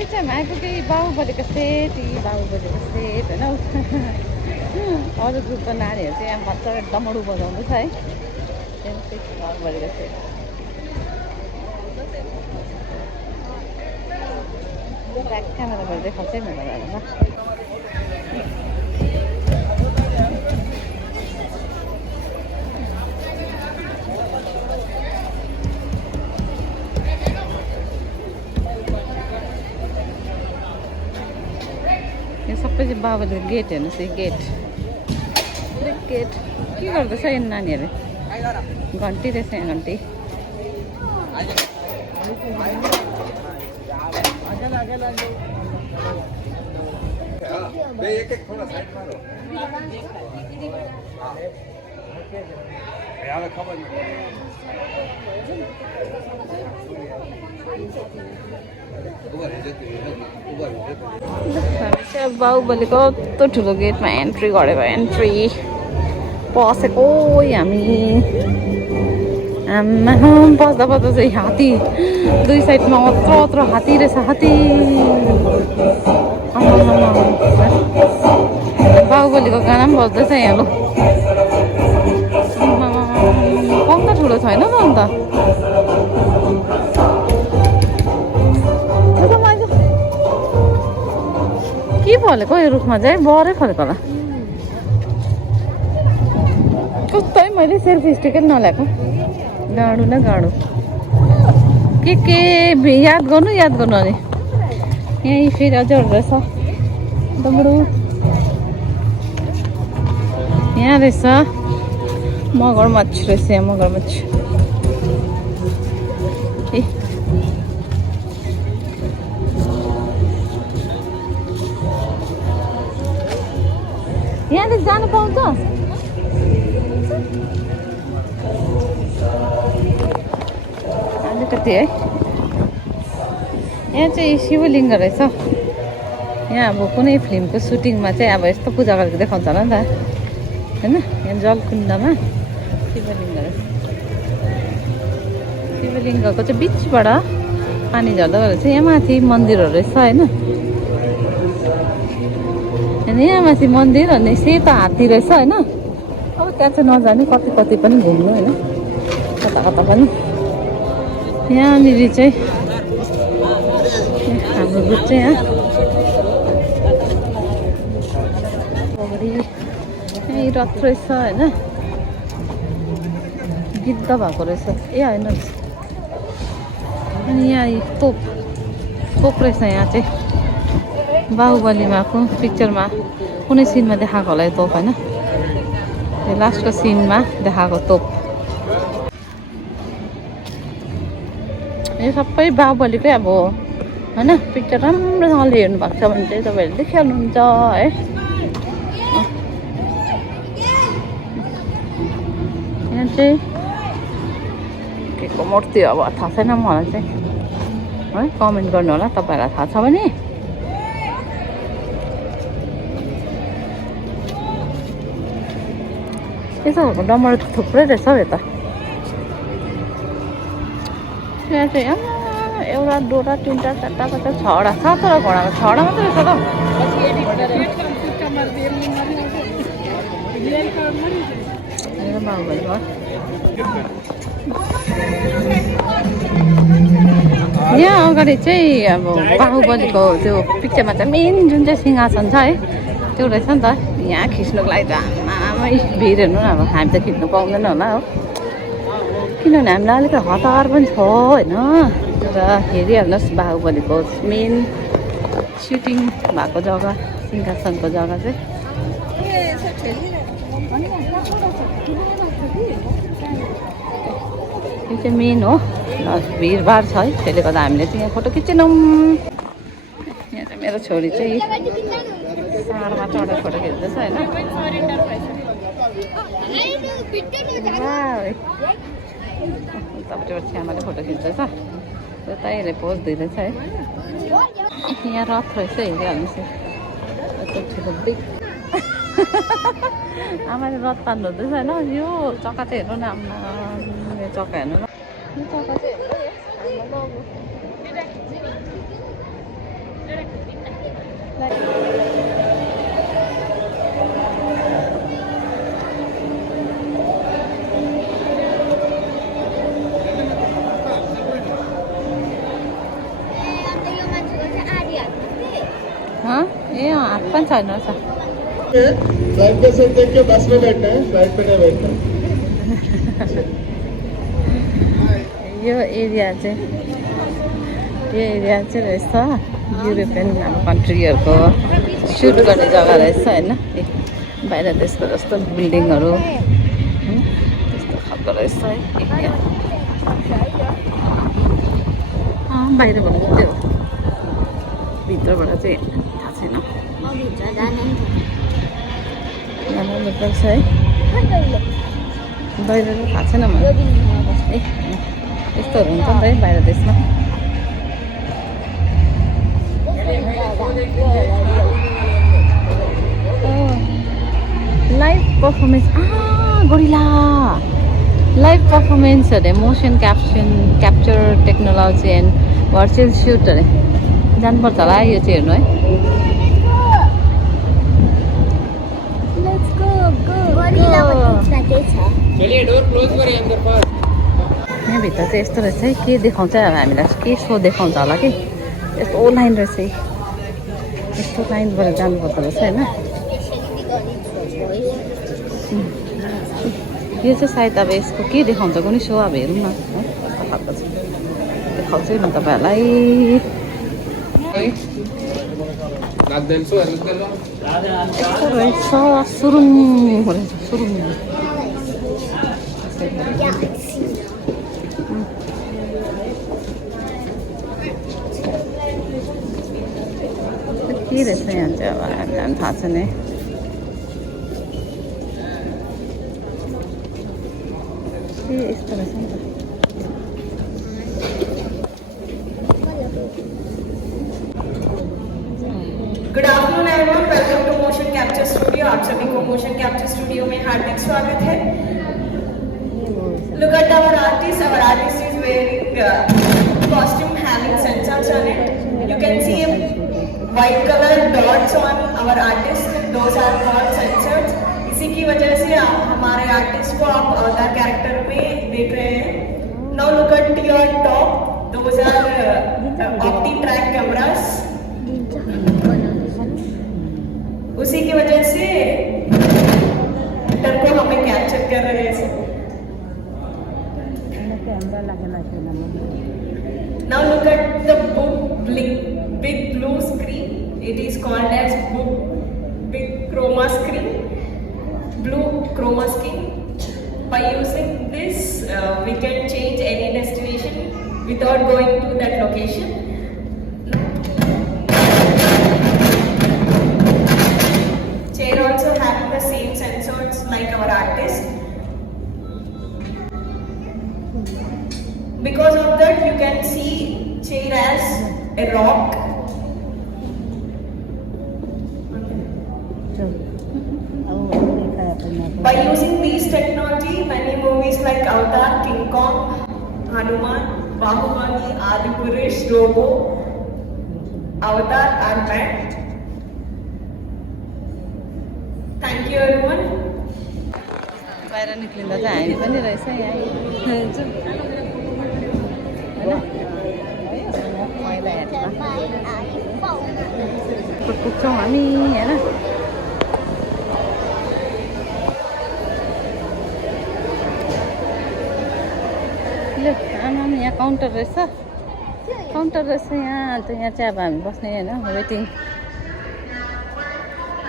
बिचमा आइपुगे बाहुबलीको set बाहुबलीको set होइन अरू ग्रुपको नानीहरू चाहिँ यहाँ मजाले डमरू बजाउँदैछ है बाहुबलीको सेट ब्याक क्यामेराबाट देखाउँछ है मेरो घरमा यो सबै चाहिँ बाबुले गेट हेर्नुहोस् यो गेट गेट के गर्दैछ यो नानीहरू घन्टी रहेछ यहाँ घन्टी बाहुबलीको कस्तो ठुलो गेटमा एन्ट्री गरेको एन्ट्री पसेको हामी आमा पस्दा पस्दा चाहिँ हात्ती दुई साइडमा अत्रो अत्रो हात्ती रहेछ हात्ती बाहुबलीको गाना पनि बज्दैछ यहाँ लो कम त ठुलो छैन त अन्त के फलेको यो रुखमा चाहिँ बरै फलेको होला कस्तै मैले सेल्फी स्टिकै नल्याएको गाडो न गाडो के याद गर्नु अनि यहीँ फेरि अझै रहेछ डमरू यहाँ रहेछ मगरमच्छ रहेछ यहाँ मगरमच्छ यहाँदेखि जानु पाउँछ अलिकति है यहाँ चाहिँ शिवलिङ्ग रहेछ यहाँ अब कुनै फिल्मको सुटिङमा चाहिँ अब यस्तो पूजा गरेको देखाउँछ होला नि त होइन यहाँ जलकुण्डमा शिवलिङ्ग रहेछ शिवलिङ्गको चाहिँ बिचबाट पानी झर्दा रहेछ यहाँ माथि मन्दिरहरू रहेछ होइन यहाँ माथि मन्दिर अनि सेतो हात्ती रहेछ होइन अब त्यहाँ चाहिँ नजाने कति कति पनि घुम्नु होइन कता कता पनि यहाँनिर चाहिँ हाम्रो ग्रुप चाहिँ यहाँ यहीँ रथ रहेछ होइन गिद्ध भएको रहेछ ए होइन अनि यहाँ तोप रहेछ यहाँ चाहिँ बाहुबलीमा कुन पिक्चरमा कुनै सिनमा देखाएको होला यो तोप होइन यो लास्टको सिनमा देखाएको तोप यो सबै बाहुबलीकै अब होइन पिक्चर राम्रोसँगले हेर्नु भएको छ भने चाहिँ तपाईँहरूले देखिहाल्नुहुन्छ है यहाँ चाहिँ के को मूर्ति अब थाहा छैन मलाई चाहिँ है कमेन्ट गर्नु होला तपाईँहरूलाई थाहा छ भने यस्तो खालको डमरू थुप्रै रहेछ हौ यता यहाँ चाहिँ एउटा दुईवटा तिनवटा चारवटा पाँचवटा छवटा सातवटा घोडाको छवटा मात्रै रहेछ त बाहुबली भयो यहाँ अगाडि चाहिँ अब बाहुबलीको त्यो पिक्चरमा चाहिँ मेन जुन चाहिँ सिंहासन छ है त्यो रहेछ नि त यहाँ खिच्नुको लागि त आमै भिड हेर्नु न अब हामी त खिच्नु पाउँदैन होला हो किनभने हामीलाई अलिकति हतार पनि छ होइन र हेरिहाल्नुहोस् बाहुबलीको मेन सुटिङ भएको जग्गा सिंहासनको जग्गा चाहिँ यो चाहिँ मेन हो भिडभाड छ है त्यसले गर्दा हामीले चाहिँ यहाँ फोटो खिचेनौँ यहाँ चाहिँ मेरो छोरी चाहिँ सारमा चढेर फोटो खिच्दैछ होइन तपाईँबाट छ्यामाले फोटो खिच्दैछ यतै पोज दिँदैछ है यहाँ रथ रहेछ हेरिहाल्नुहोस् यस्तो ठुलो बिग आमाले रथ तान्नु हुँदैछ होइन यो चक्का चाहिँ हेर्नु न आमा यो चक्का हेर्नु न यो चक्का चाहिँ हेर्नु ए हात पनि छैन रहेछ फ्लाइट का सेट देख के बस में बैठना है फ्लाइट पे नहीं बैठना यो एरिया चाहिँ रहेछ युरोपियन अब कन्ट्रीहरूको सुट गर्ने जग्गा रहेछ होइन बाहिर देशको जस्तो बिल्डिङहरू त्यस्तो खालको रहेछ है बाहिर भनेको त्यो भित्रबाट चाहिँ थाहा छैन जानुपर्छ है बाहिर थाहा छैन मलाई यस्तोहरू हुन्छ नि त है बाहिर देशमा live performance gorilla live performance अरे motion capture technology and virtual suit अरे जानुपर्छ होला यो चाहिँ हेर्नु है यहाँभित्र चाहिँ यस्तो रहेछ है के देखाउँछ अब हामीलाई के सो देखाउँछ होला कि यस्तो लाइन रहेछ है यस्तो लाइनबाट जानुपर्दो रहेछ होइन यो चाहिँ सायद अब यसको के देखाउँछ कुनै सो अब हेरौँ न है कस्तो खालको छ देखाउँछु म तपाईँहरूलाई यस्तो रहेछ सुरुङ रहेछ सुरुङ के रहेछ यहाँ चाहिँ अब जान थाहा छैन है यस्तो रहेछ नि त good afternoon everyone welcome to motion capture studio आप सभी को मोशन कैप्चर स्टूडियो में हार्दिक स्वागत है look at our artist is wearing costume having sensors on it you can see white color dots on our artist those are called sensors इसी की वजह से आप हमारे आर्टिस्ट को आप अदर कैरेक्टर में देख रहे हैं now look at your top those are OptiTrack cameras उसी की वजह से एक्टर को हमें कैप्चर कर रहे हैं now look at the big blue screen it is called as big chroma screen blue chroma screen by using this we can change any destination without going to that location chair also having the same sensors like our artist because of that you can see chair as a rock by using these technology many movies like Avatar, King Kong, Hanuman, Bahubali, Adipurush, Robo, Avatar are made. Thank you everyone. बाहिर निक्लिँदा चाहिँ हामी पनि रहेछ यहाँ पुग्छौँ हामी होइन ल आमा यहाँ काउन्टर रहेछ यहाँ अन्त यहाँ चाहिँ अब हामी बस्ने होइन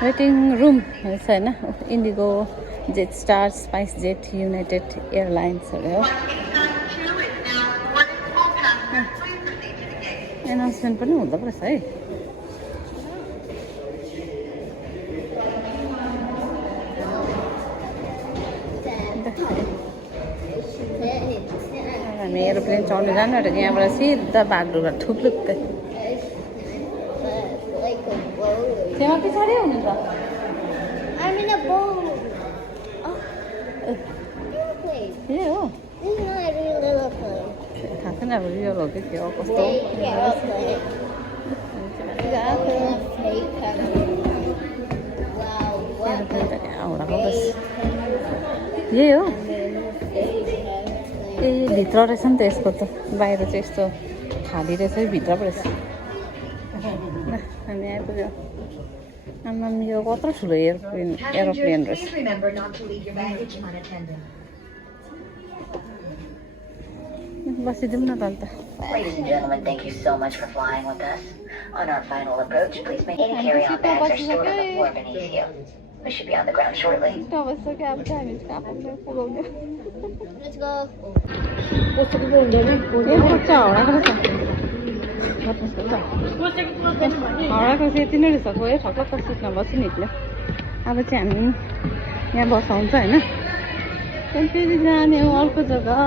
वेटिङ रुम रहेछ होइन IndiGo Jetstar SpiceJet United एयरलाइन्सहरू हो एनाउन्समेन्ट पनि हुँदो रहेछ है हामी एरोप्लेन चढ्नु जानु आँटेको यहाँबाट सिधा बागडोग्रा ठुक्लुक्कै त्यहाँ पछाडि हुनु त ए हो थाहा छैन अब रियल हो कि के हो कस्तो यही हो ए भित्र रहेछ नि त यसको त बाहिर चाहिँ यस्तो खाली रहेछ भित्र पो रहेछ हामी आइपुग्यो आमा यो कत्रो ठुलो एरोप्लेन रहेछ Please remember not to leave your baggage unattended. बसिदिउँ न त अन्त Ladies and gentlemen, thank you so much for flying with us. On our final approach, please make any carry-on bags are stored on the floor beneath you. We should be on the ground shortly. बसिसक्यो अब चाहिँ हामी कहाँ पुगाउने हराएको चाहिँ यति नै रहेछ गयो ठक्क सिटमा बसी निक्ल्यो अब चाहिँ हामी यहाँ बसाउँछ होइन त्यहाँदेखि फेरि जाने हो अर्को जग्गा